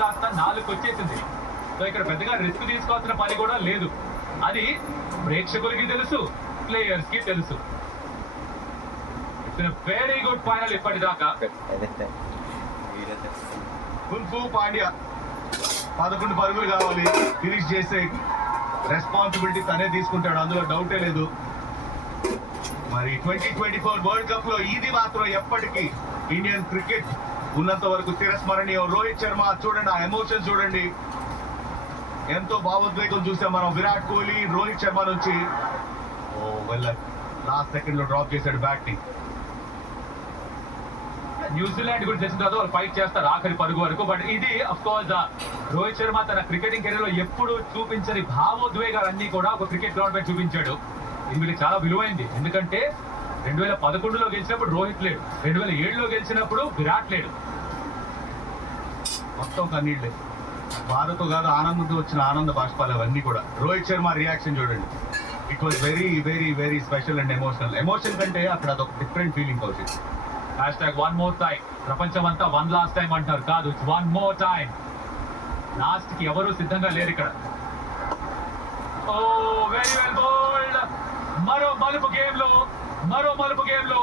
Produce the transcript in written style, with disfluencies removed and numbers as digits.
కాస్త 4 వచ్చేసింది. సో ఇక్కడ పెద్దగా రిస్క్ తీసుకోవాల్సిన పని కూడా లేదు. అది ప్రేక్షకులకి తెలుసు, ప్లేయర్స్ కి తెలుసు. ఇట్స్ వెరీ గుడ్ ఫైనల్ ఇప్పటిదాకా. కున్ఫు పాండ్యా 11 పరుగులు కావాలి ఫినిష్ చేసే రెస్పాన్సిబిలిటీ తనే తీసుకుంటాడు, అందులో డౌటే లేదు. మరి 2024 వరల్డ్ కప్ లో ఇది మాత్రం ఎప్పటికీ ఇండియన్ క్రికెట్ ఉన్నంత వరకు చిరస్మరణీయం. రోహిత్ శర్మ చూడండి, ఆ ఎమోషన్ చూడండి, ఎంతో భావోద్వేగం చూసాం మనం. విరాట్ కోహ్లీ రోహిత్ శర్మ నుంచి లాస్ట్ సెకండ్ లో డ్రాప్ చేశాడు బ్యాటింగ్. న్యూజిలాండ్ గురించి తెలిసిన తర్వాత వాళ్ళు ఫైట్ చేస్తారు ఆఖరి పరుగు వరకు. బట్ ఇది అఫ్ కోర్స్ రోహిత్ శర్మ తన క్రికెటింగ్ కెరీర్ లో ఎప్పుడు చూపించని భావోద్వేగాలన్నీ కూడా ఒక క్రికెట్ గ్రౌండ్ పై చూపించాడు. ఇది వీళ్ళకి చాలా విలువైంది. ఎందుకంటే 2011లో గెలిచినప్పుడు రోహిత్ లేడు, 2007లో గెలిచినప్పుడు విరాట్ లేడు. మొత్తం కన్నీళ్ళే, బాధతో కాదు ఆనందంతో వచ్చిన ఆనంద బాష్పాలు అవన్నీ కూడా. రోహిత్ శర్మ రియాక్షన్ చూడండి, it was very very very special and emotional. Emotion కంటే అక్కడ అదొక డిఫరెంట్ ఫీలింగ్ అవుతుంది. #1 more time. ప్రపంచం అంతా వన్ లాస్ట్ టైం అంటారు, కాదు, ఇట్స్ 1 more time. లాస్ట్ కి ఎవరు సిద్ధంగా లేరు ఇక్కడ. ఓ వెరీ వెల్ బౌల్డ్. మరో మలుపు గేమ్ లో